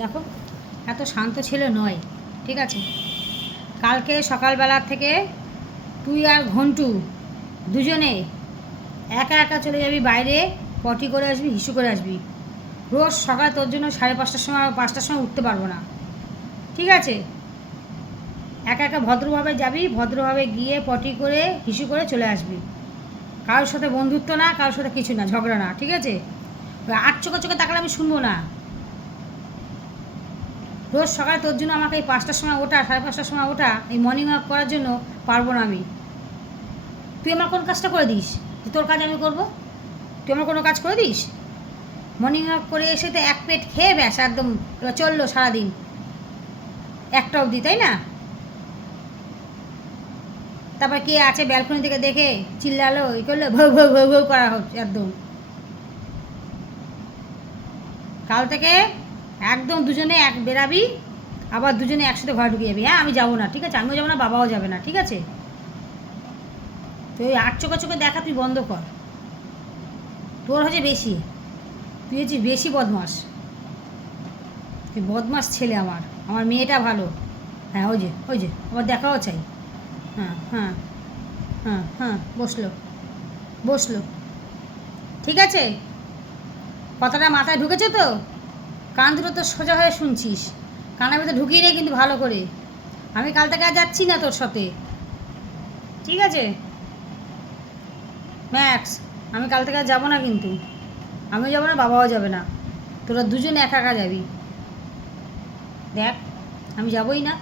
দেখো, এত শান্ত ছেলে নয়, ঠিক আছে। কালকে সকালবেলা থেকে তুই আর ঘন্টু দুজনে একা একা চলে যাবি বাইরে, পটি করে আসবি, হিসু করে আসবি। রোজ সকালে তোর জন্য 5:30টার সময় 5টার সময় উঠতে পারবো না, ঠিক আছে। একা একা ভদ্রভাবে যাবি, ভদ্রভাবে গিয়ে পটি করে হিসু করে চলে আসবি। কারোর সাথে বন্ধুত্ব না, কারোর সাথে কিছু না, ঝগড়া না, ঠিক আছে। আর চোখে চোখে তাকালে আমি শুনবো না। রোজ সকালে তোর জন্য আমাকে এই 5টার সময় ওঠা, 5:30টার সময় ওঠা, এই মর্নিং ওয়াক করার জন্য পারবো না আমি। তুই আমার কোন কাজটা করে দিস যে তোর কাজ আমি করব? তুই আমার কোনো কাজ করে দিস? মর্নিং ওয়াক করে এসে তো এক পেট খেয়ে ব্যাস একদম এবার চললো সারাদিন, একটা অবধি, তাই না? তারপর কে আছে ব্যালকনি থেকে দেখে চিল্লালো, এই করলো, ভৌ ভৌ ভৌ ভৌ করা হচ্ছে একদম। কাল থেকে একদম দুজনে এক বেরাবি, আবার দুজনে একসাথে ঘরে ঢুকে যাবি। হ্যাঁ, আমি যাবো না, ঠিক আছে। আমিও যাবো না, বাবাও যাবে না, ঠিক আছে। তুই ওই আট চোখে চোখে দেখা তুই বন্ধ কর। তোর হচ্ছে বেশি, তুই হচ্ছিস বেশি বদমাস। তুই বদমাস ছেলে। আমার মেয়েটা ভালো। হ্যাঁ, ওই যে আবার দেখাও চাই। হ্যাঁ হ্যাঁ হ্যাঁ হ্যাঁ, বসলো, ঠিক আছে। কথাটা মাথায় ঢুকেছে তো? কান দুটো তো সোজা হয়ে শুনছিস, কানের ভেতরে ঢুকিয়ে নেই কিন্তু ভালো করে। আমি কাল থেকে আর যাচ্ছি না তোর সাথে, ঠিক আছে ম্যাক্স। আমি কাল থেকে আর যাবো না কিন্তু। আমিও যাবো না, বাবাও যাবে না। তোরা দুজনে একা একা যাবি। দেখ, আমি যাবোই না।